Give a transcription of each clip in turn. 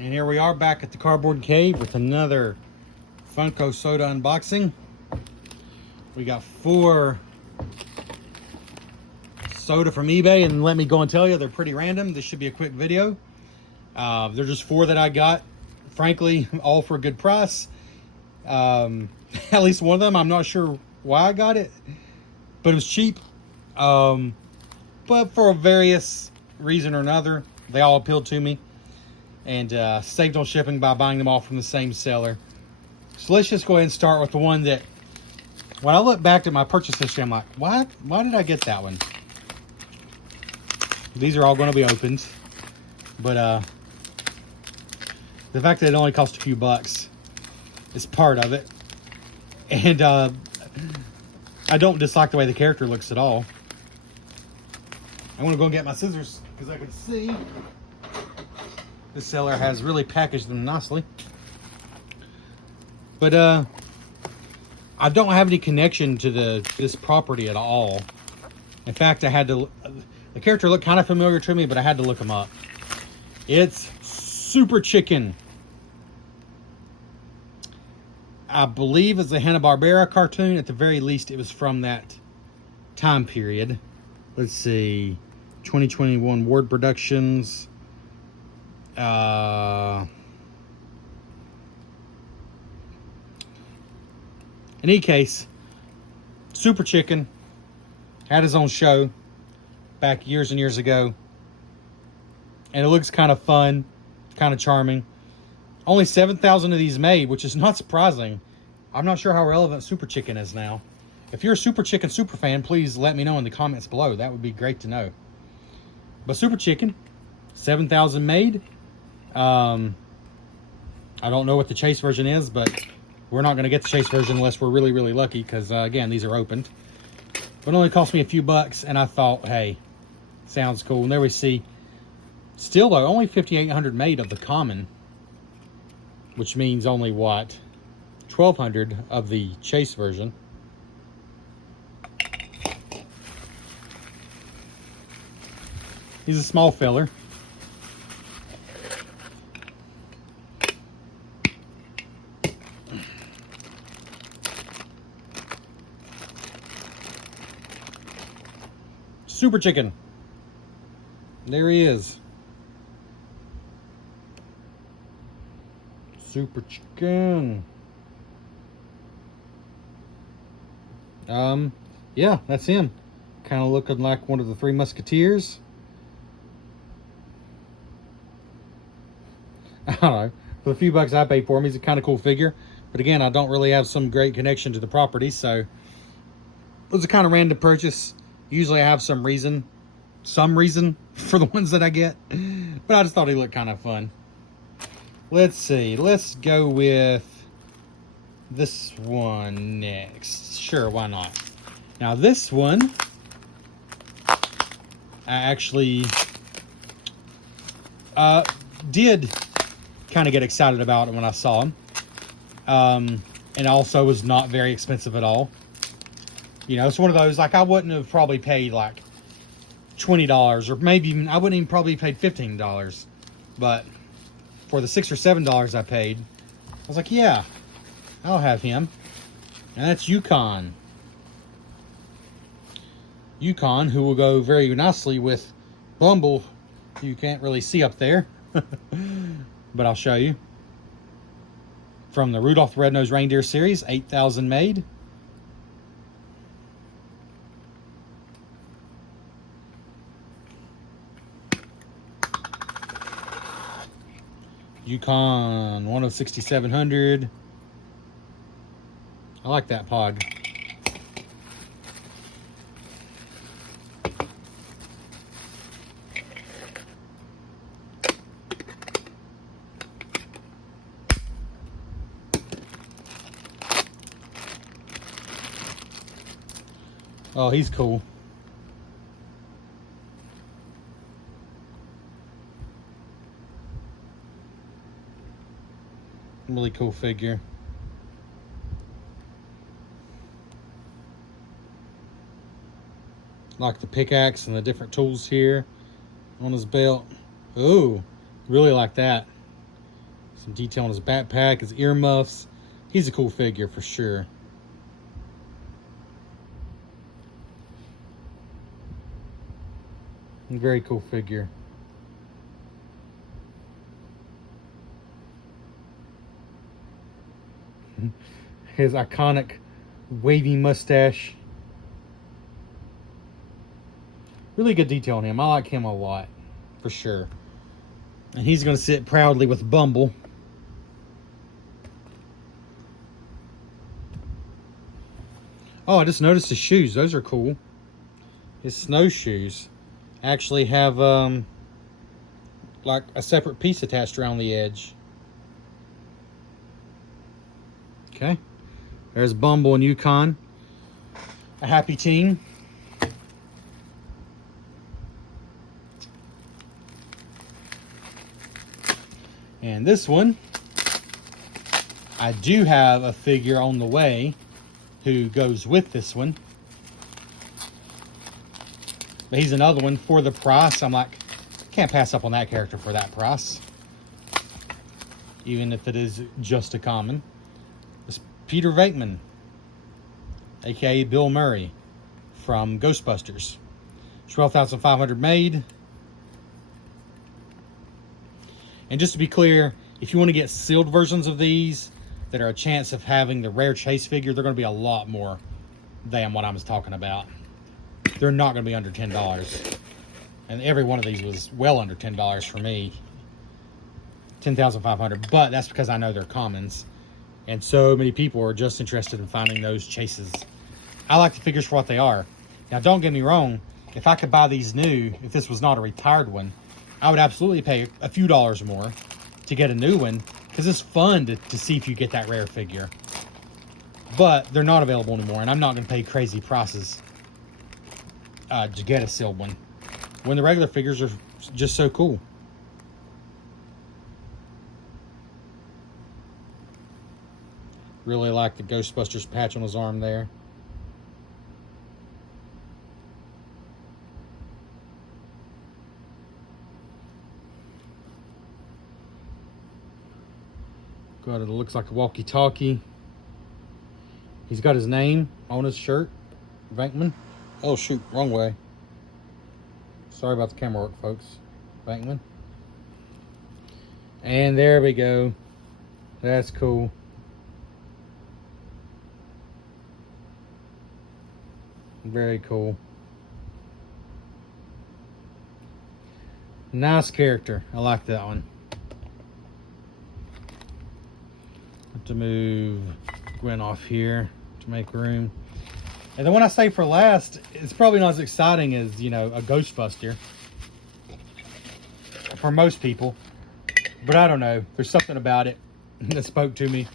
And here we are back at the Cardboard Cave with another Funko soda unboxing. We got 4 soda from eBay, and let me go and tell you, they're pretty random. This should be a quick video. They're just 4 that I got. Frankly, all for a good price. At least one of them, I'm not sure why I got it, but it was cheap. But for a various reason or another, they all appealed to me. And saved on shipping by buying them all from the same seller. So let's just go ahead and start with the one that, when I look back at my purchase history, I'm like, why did I get that one? These are all going to be opened. But the fact that it only cost a few bucks is part of it. And I don't dislike the way the character looks at all. I want to go and get my scissors because I can see the seller has really packaged them nicely. But I don't have any connection to this property at all. In fact, I had to, the character looked kind of familiar to me, but I had to look him up. It's Super Chicken. I believe it's a Hanna-Barbera cartoon. At the very least, it was from that time period. Let's see, 2021 Ward Productions. In any case, Super Chicken had his own show back years and years ago, and it looks kind of fun, kind of charming. Only 7,000 of these made, which is not surprising. I'm not sure how relevant Super Chicken is now. If you're a Super Chicken super fan, please let me know in the comments below. That would be great to know. But Super Chicken, 7,000 made. I don't know what the chase version is, but we're not going to get the chase version unless we're really, really lucky, because, again, these are opened. But it only cost me a few bucks, and I thought, hey, sounds cool. And there we see, still, though, only 5,800 made of the common, which means only, what, 1,200 of the chase version. He's a small filler. Super Chicken. There he is. Super Chicken. Yeah, that's him. Kind of looking like one of the 3 Musketeers. I don't know. For the few bucks I paid for him, he's a kind of cool figure. But again, I don't really have some great connection to the property, so it was a kind of random purchase. Usually I have some reason for the ones that I get, but I just thought he looked kind of fun. Let's see. Let's go with this one next. Sure, why not? Now this one, I actually did kind of get excited about it when I saw him. And also was not very expensive at all. You know, it's one of those, like, I wouldn't have probably paid like $20, or maybe even, I wouldn't even probably paid $15. But for the $6 or $7 I paid, I was like, yeah, I'll have him. And that's Yukon. Yukon, who will go very nicely with Bumble. You can't really see up there, but I'll show you. From the Rudolph the Red-Nosed Reindeer series, 8,000 made. Yukon, 1 of 6,700. I like that pod. Oh, he's cool. Really cool figure. Like the pickaxe and the different tools here on his belt. Ooh, really like that. Some detail on his backpack, his earmuffs. He's a cool figure for sure. Very cool figure. His iconic wavy mustache. Really good detail on him. I like him a lot, for sure. And he's going to sit proudly with Bumble. Oh, I just noticed his shoes. Those are cool. His snowshoes actually have like a separate piece attached around the edge. Okay. There's Bumble and Yukon. A happy team. And this one, I do have a figure on the way who goes with this one. But he's another one for the price. I'm like, can't pass up on that character for that price. Even if it is just a common. It's Peter Venkman, aka Bill Murray from Ghostbusters. 12,500 made. And just to be clear, if you want to get sealed versions of these that are a chance of having the rare chase figure, they're going to be a lot more than what I was talking about. They're not going to be under $10. And every one of these was well under $10 for me. 10,500, but that's because I know they're commons. And so many people are just interested in finding those chases. I like the figures for what they are. Now, don't get me wrong. If I could buy these new, if this was not a retired one, I would absolutely pay a few dollars more to get a new one, because it's fun to see if you get that rare figure. But they're not available anymore, and I'm not going to pay crazy prices to get a sealed one when the regular figures are just so cool. Really like the Ghostbusters patch on his arm there. God, it looks like a walkie-talkie. He's got his name on his shirt, Venkman. Oh shoot, wrong way. Sorry about the camera work, folks. Venkman. And there we go. That's cool. Very cool. Nice character. I like that one. Have to move Gwen off here to make room. And the one I say for last, it's probably not as exciting as, you know, a Ghostbuster for most people. But I don't know. There's something about it that spoke to me.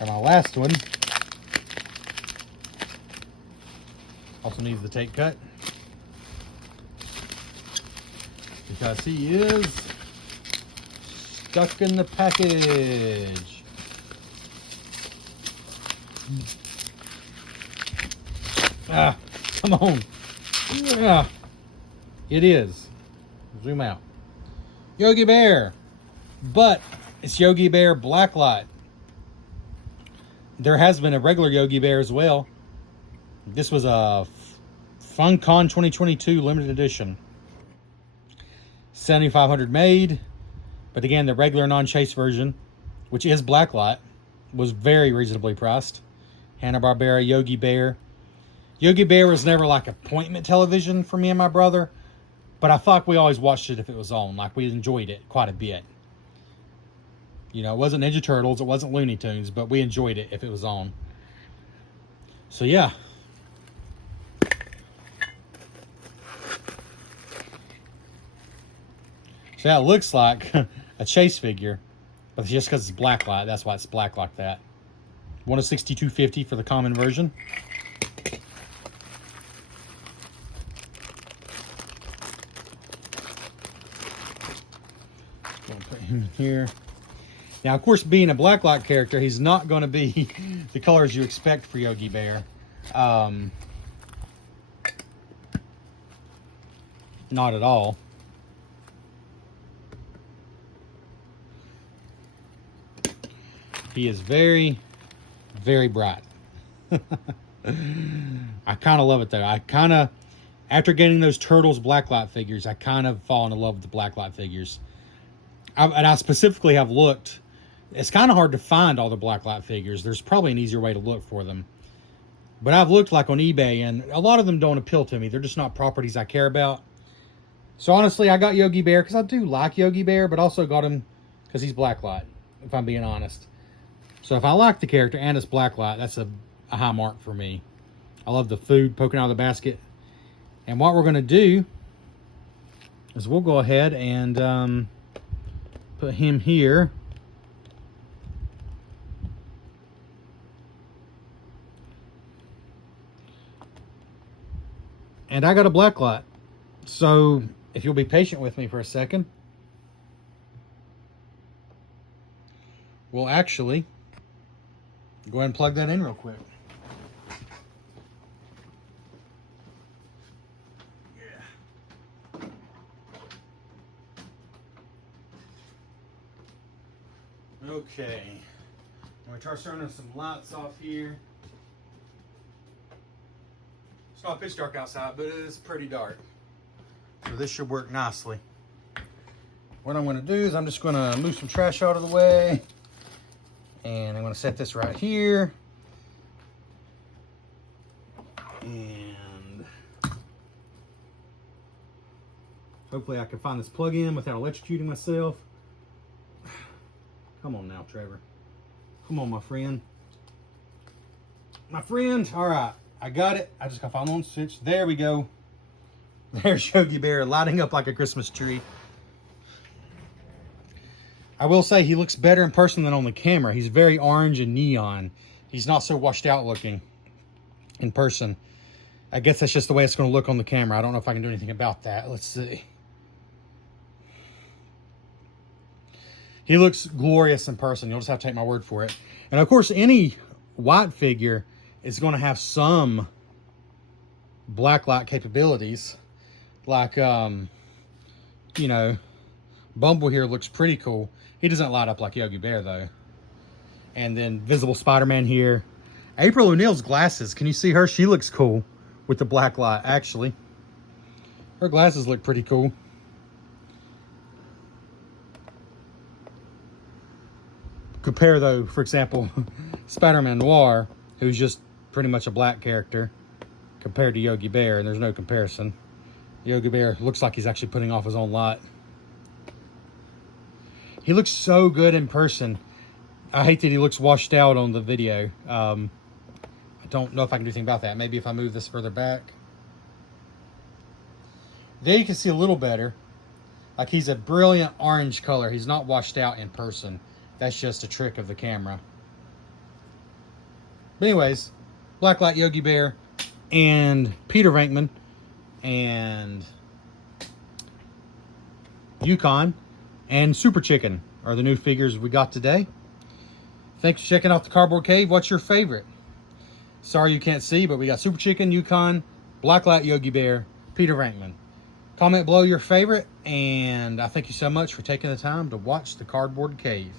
And my last one also needs the tape cut, because he is stuck in the package. Ah, come on. Yeah, it is. Zoom out. Yogi Bear. But it's Yogi Bear Blacklight. There has been a regular Yogi Bear as well. This was a Funko 2022 limited edition. 7,500 made. But again, the regular non-chase version, which is Blacklight, was very reasonably priced. Hanna-Barbera Yogi Bear. Yogi Bear was never like appointment television for me and my brother, but I thought we always watched it if it was on. Like, we enjoyed it quite a bit. You know, it wasn't Ninja Turtles, it wasn't Looney Tunes, but we enjoyed it if it was on. So yeah. So that looks like a chase figure, but it's just because it's blacklight. That's why it's black like that. One of $62.50 for the common version. Gonna put him in here. Now, of course, being a blacklight character, he's not going to be the colors you expect for Yogi Bear. Not at all. He is very, very bright. I kind of love it, though. After getting those Turtles Blacklight figures, I kind of fall in love with the Blacklight figures. And I specifically have looked. It's kind of hard to find all the Blacklight figures. There's probably an easier way to look for them. But I've looked like on eBay, and a lot of them don't appeal to me. They're just not properties I care about. So honestly, I got Yogi Bear because I do like Yogi Bear, but also got him because he's Blacklight, if I'm being honest. So if I like the character and it's Blacklight, that's a high mark for me. I love the food poking out of the basket. And what we're going to do is we'll go ahead and put him here. And I got a Blacklight. So if you'll be patient with me for a second, we'll actually go ahead and plug that in real quick. Yeah. Okay. I'm going to start turning some lights off here. It's not pitch dark outside, but it is pretty dark. So this should work nicely. What I'm going to do is I'm just going to move some trash out of the way. And I'm going to set this right here. And hopefully I can find this plug-in without electrocuting myself. Come on now, Trevor. Come on, my friend. My friend. All right. I got it. I just got to find one switch. There we go. There's Yogi Bear lighting up like a Christmas tree. I will say he looks better in person than on the camera. He's very orange and neon. He's not so washed out looking in person. I guess that's just the way it's going to look on the camera. I don't know if I can do anything about that. Let's see. He looks glorious in person. You'll just have to take my word for it. And of course, any white figure is going to have some blacklight capabilities. Like, you know, Bumble here looks pretty cool. He doesn't light up like Yogi Bear, though. And then Visible Spider-Man here. April O'Neil's glasses. Can you see her? She looks cool with the black light, actually. Her glasses look pretty cool. Compare, though, for example, Spider-Man Noir, who's just pretty much a black character, compared to Yogi Bear, and there's no comparison. Yogi Bear looks like he's actually putting off his own light. He looks so good in person. I hate that he looks washed out on the video. I don't know if I can do anything about that. Maybe if I move this further back. There you can see a little better. Like, he's a brilliant orange color. He's not washed out in person. That's just a trick of the camera. But anyways, Blacklight Yogi Bear and Peter Venkman and Yukon and Super Chicken are the new figures we got today. Thanks for checking out the Cardboard Cave. What's your favorite? Sorry you can't see, but we got Super Chicken, Yukon, Blacklight Yogi Bear, Peter Venkman. Comment below your favorite, and I thank you so much for taking the time to watch the Cardboard Cave.